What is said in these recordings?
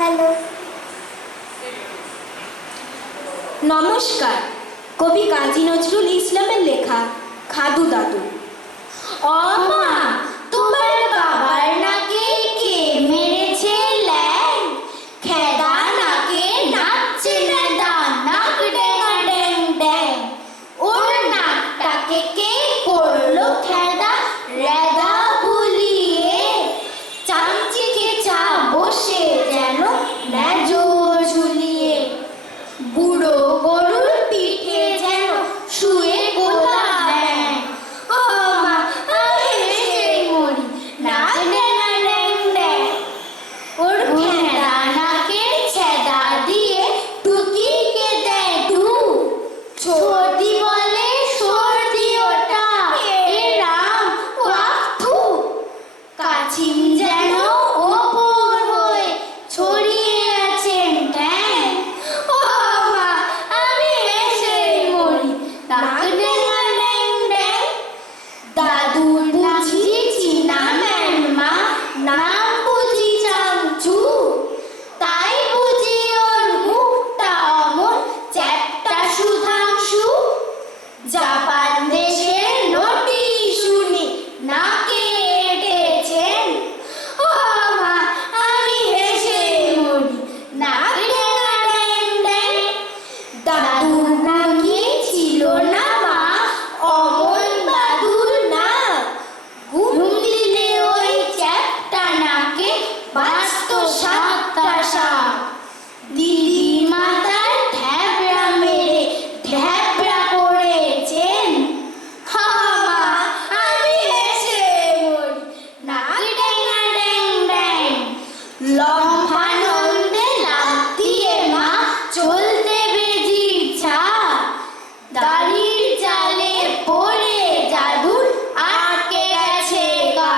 Hello. নমস্কার। কবি কাজী নজরুল ইসলামের লেখা খাদু দাদু। ও মা, তোমার বাবার নাকে কে মেরেছে ল্যাং? খেদা নাকে নাচছে নেদা, নাক ডেঙা ড্যাং ড্যাং। ওর নাকটাকে কে করলো খেদা রেদা বুলিয়ে? চামচিকে চা বসে যেন নেজর ঝুলিয়ে। বুড়ো গরুর পিঠে যেন শুয়ে গোলা ব্যাং। ও মা, আমি হেসে মরি, নাক ডেঙা ড্যাং ড্যাং। ওর খেদা নাকের ছেদা দিয়ে টুকিকে দেয় ঢু। ছোটি বলে সর্দি ওটা, এ রাম ওয়াক থু। কাছিম যেন ওপর হয়ে ছড়িয়ে আছেন ট্যাং। ও মা, আমি হেসে মরি, নাক ডেঙা ড্যাং ড্যাং। দাদুর বুঝি চীনা ম্যানমা, নাম বুঝি চামচু। তাই বুঝি ওর মুখটা অমন চ্যাপ্টা সুধাংশু। জাপান দেশের নটি শুনি নাকে এঁটেছেন। ও মা, আমি হেসে মরি, নাক ডেঙা ড্যাং ড্যাং। দাদুর নাকি ছিল না মা অমন দাদুর নাক। ঘুম দিলে ওই চ্যাপ্টা নাকে বাজতো সাতটা শাক। দিদি মাতার ঢ্যাবড়া মেরে ঢ্যাবড়া করেছেন। হা মা, আমি হেসে মরি, নাক ডেঙা ড্যাং ড্যাং। লম্ফানন্দে লাফ দিয়ে মা চলতে বেজির ছাপ। দাড়ির জালে পড়ে জাদুর আটকে গেছে গা।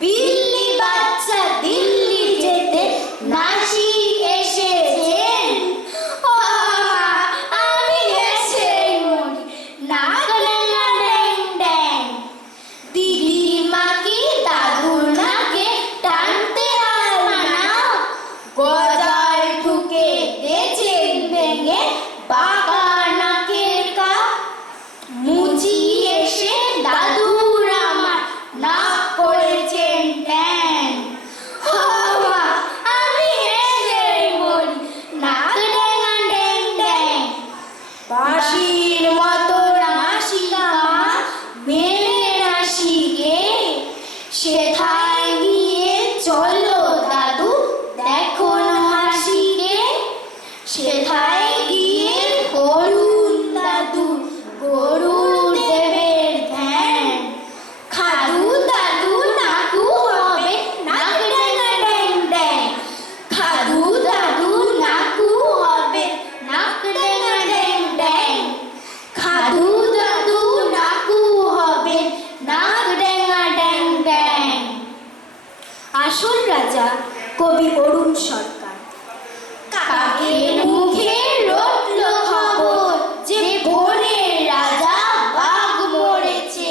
বিল্লি বাচ্চা দিল্লি যেতে নাসিক এসেছেন। ও মা, আমি হেসে মরি, নাক ডেঙা ড্যাং ড্যাং। দিদি মা কি দাদুর নাকে টানতে হয় মানা? গজায় ঢুকে দেছেন ভেঙে বাঁকা নাকের কাপ। মুচি এসে দাদুর আমার নাক করেছেন ট্যাং। ও মা, আমি হেসে মরি, নাক ডেঙা ড্যাং ড্যাং। বাঁশির মতো নাসিকা মা মেরে নাসিকে। সেথায় নিয়ে চলো দাদু, দেখো না হাসিকে। সেথায় গিয়ে করুন দাদু গরুর দেবের ধ্যান। খাদু দাদু নাকু হবে নাক ডেঙা ড্যাং ড্যাং। খাদু দাদু নাকু হবে নাক ডেঙা ড্যাং ড্যাং। খাদু দাদু নাকু হবে নাক ডেঙা ড্যাং ড্যাং। আসল রাজা কবি অরুণ সরকার। কাকের মুখে রটলো খবর যে বনের রাজা বাঘ মরেছে।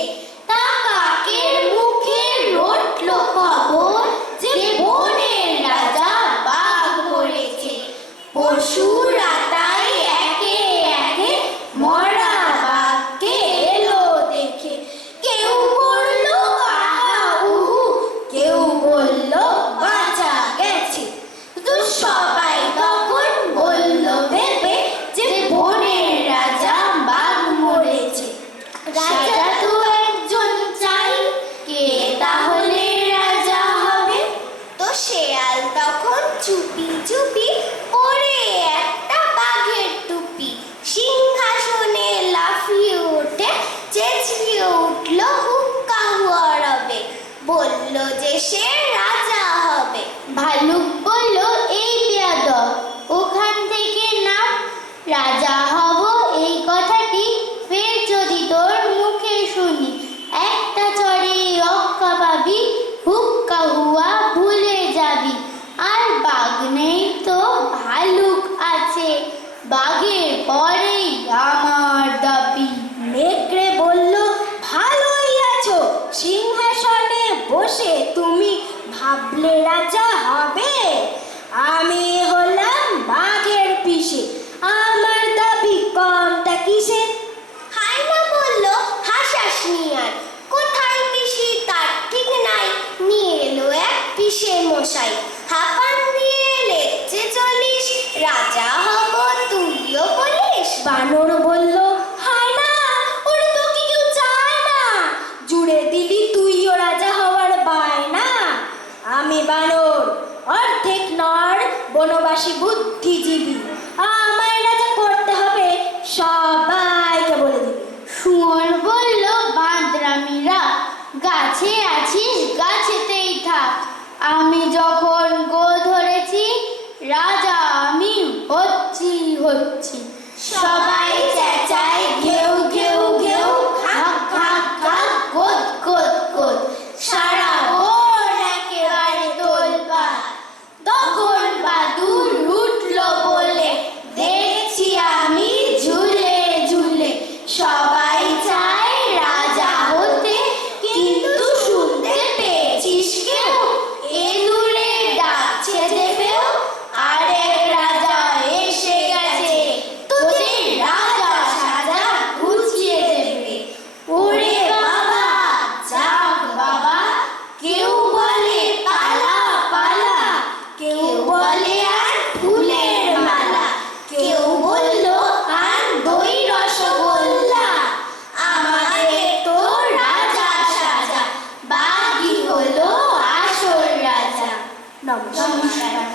তা কাকের মুখে রটলো খবর যে বনের রাজা বাঘ মরেছে। পশুরা তাই একে একে মরা বাঘকে এলো দেখে। কেউ বললো আহা উহু, কেউ বললো বাঁচা গেছে। তো সবাই তখন বলল ভেবে যে বনের রাজা বাঘ মরেছে। রাজা তো একজন চাই, কে তাহলে রাজা হবে? তো শেয়াল তখন চুপি চুপি পরে একটা বাঘের টুপি সিংহাসনে লাফিয়ে উঠে চেঁচিয়ে উঠল হুক্কা হুয়া রবে। বলল যে সে রাজা হবে। ভালুক বলল এই বেয়াদব, ওখান থেকে নাম। রাজা হব এই কথাটি ফের যদি তোর মুখে শুনি, একটা চড়ে অক্কা পাবি, হুক্কা হুয়া ভুলে যাবি। আর বাঘ নেই তো ভালুক আছে, বাঘের পরেই আমার দাবি। নেকড়ে বলল ভালোই আছো, সিংহাসনে বসে তুমি ভাবলে রাজা হবে? আমি হলাম বাঘের পিসে, আমার দাবি কমটা কিসে? হায়না বলল হাসাস নিয়ার, কোথায় পিসি তার ঠিক নাই, নিয়ে এলো এক পিসে মশাই, হাঁপান দিয়ে লেচ্ছে চলিস, রাজা হব তুইও বলিস। বানর বলল, হায় না, ওরে তো কি কেউ চায় না, জুড়ে দিলি তুইও রাজা হওয়ার বায়না। আমি বানর, অর্ধেক নর, বনবাসী বুদ্ধিজীবী, আমায় রাজা করতে হবে, সবাইকে বলে দিবি। শুয়োর বলল বাঁদরামিরা, গাছে আছিস গাছেতেই থাক, আমি যখন গো ধরেছি, রাজা আমি হচ্ছি। সবাই চেঁচায় ঘেউ ঘেউ ঘেউ, খাক খাক খাক, কোদ কোদ কোদ, সারা বন একেবারে তোলপাড়। তখন বাদুর উঠলো বলে, দেখছি আমি ঝুলে ঝুলে, সবাই চায় রাজা হতে, কিন্তু শুনতে পেয়েছিস কেউ, এ দূরে ডাকছে যে কেউ, আরেক রাজা এসে গেছে, তোদের রাজা সাজা ঘুচিয়ে দেবে। ওরে বাবা, যাক বাবা, কেউ বলে পালা পালা, কেউ বলে আর ফুলের মালা, কেউ বলল আর দই রসগোল্লা, আমাদের তো রাজা সাজা, বাঘই হলো আসল রাজা। নমস্কার। নমস্কার।